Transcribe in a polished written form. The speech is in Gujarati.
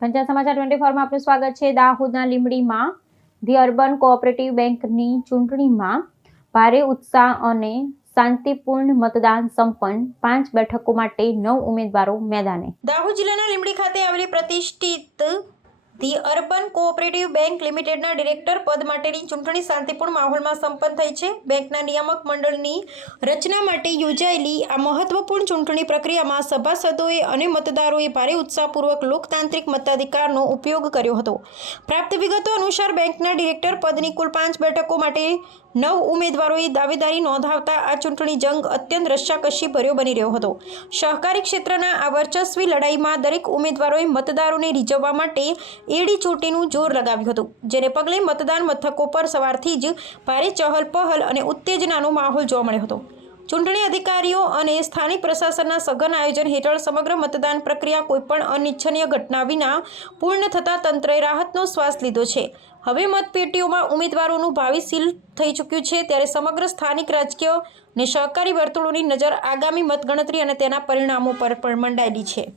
પંચાયત સમાચાર 24 માં આપનું સ્વાગત છે। દાહોદના લીંબડીમાં ધી અર્બન કોઓપરેટિવ બેંકની ચૂંટણીમાં ભારે ઉત્સાહ અને શાંતિપૂર્ણ મતદાન સંપન્ન। 5 બેઠકો માટે 9 ઉમેદવારો મેદાને। દાહોદ જિલ્લાના લીંબડી ખાતે આવેલી પ્રતિષ્ઠિત ધી અર્બન કોઓપરેટિવ બેંક લિમિટેડના ડિરેક્ટર પદ માટેની ચૂંટણી શાંતિપૂર્ણ માહોલમાં સંપન્ન થઈ છે। બેંકના નિયામક મંડળની રચના માટે યોજાયેલી આ મહત્વપૂર્ણ ચૂંટણી પ્રક્રિયામાં સભાસદોએ અને મતદારોએ ભારે ઉત્સાહપૂર્વક લોકતાંત્રિક મતાધિકારનો ઉપયોગ કર્યો હતો। પ્રાપ્ત વિગતો અનુસાર બેંકના ડિરેક્ટર પદની કુલ 5 બેઠકો માટે 9 ઉમેદવારોએ દાવેદારી નોંધાવતા આ ચૂંટણી જંગ અત્યંત રસ્સાકસી ભર્યો બની રહ્યો હતો। સહકારી ક્ષેત્રના આ વર્ચસ્વી લડાઈમાં દરેક ઉમેદવારોએ મતદારોને રીઝવવા માટે એડી ચોટીનું જોર લગાવ્યું હતું, જેને પગલે મતદાન મથકો પર સવારથી જ ભારે ચહલ-પહલ અને ઉત્તેજનાનો માહોલ જોવા મળ્યો હતો। ચૂંટણી અધિકારીઓ અને સ્થાનિક પ્રશાસનના સઘન આયોજન હેઠળ સમગ્ર મતદાન પ્રક્રિયા કોઈપણ અનિચ્છનીય ઘટના વિના પૂર્ણ થતાં તંત્રએ રાહતનો શ્વાસ લીધો છે। હવે મતપેટીઓમાં ઉમેદવારોનું ભાવિ સીલ થઈ ચૂક્યું છે, ત્યારે સમગ્ર સ્થાનિક રાજકીય અને સહકારી વર્તુળોની નજર આગામી મતગણતરી અને તેના પરિણામો પર પણ મંડાયેલી છે।